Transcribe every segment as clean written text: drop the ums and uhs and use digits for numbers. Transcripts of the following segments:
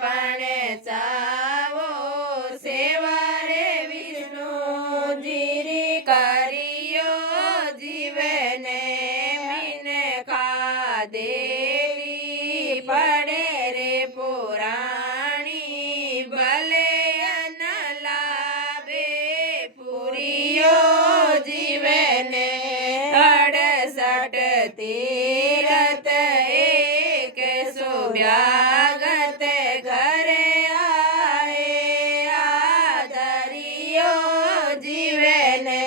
पण चावो सेवरे विष्णु जीरी करियो जीवने मीने खादेली पड़े रे पुराणी भले अन लाभे पुरियो जीवने 68 तीरथ 182 घरे आए आदरियो जीवने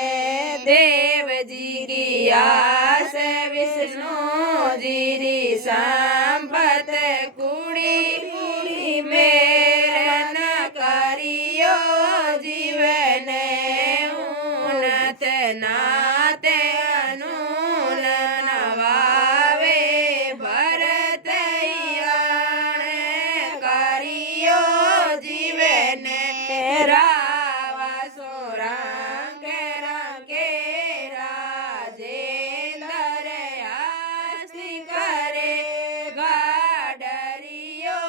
देव जीरी आस विष्णु जीरी संपत कुड़ी कुड़ी मेरन करियो जीवने उन्नत नाते अनून नवावे भरत करियो जीवने रावा सोरंग रंगे राजेंद्र आस्ति करे गाडरियो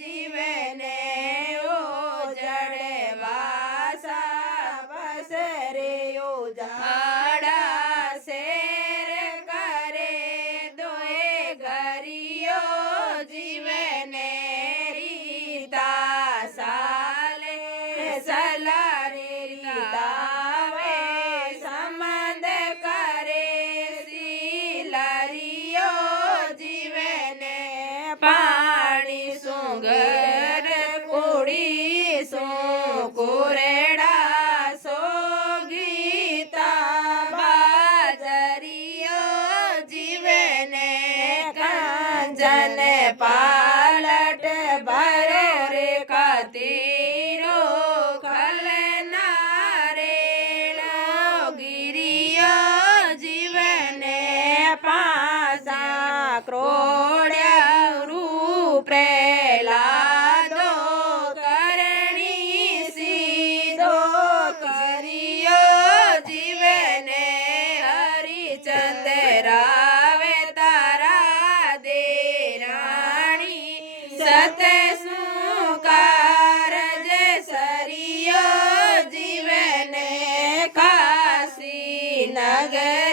जीवने ओ जड़वासा बसरे ओ झाड़ा शेर करे दोए घरियो जीवने रीता साले सलारे रीतावे संबंध करे सिलरियो जीवने पाणी सुंगर कुड़ी सुकुरेड़ा सो गीता बाजरियो जीवने कंजन पालट भर रे खातीरो खलनारेलो गिरियो जीवने पासा क्रोड्या रूप्रेलादो करणी सीधो करियो जीवने हरिचंद्रावे तारा दे राणी सतसु कारज सरियो जीवने काशी नगर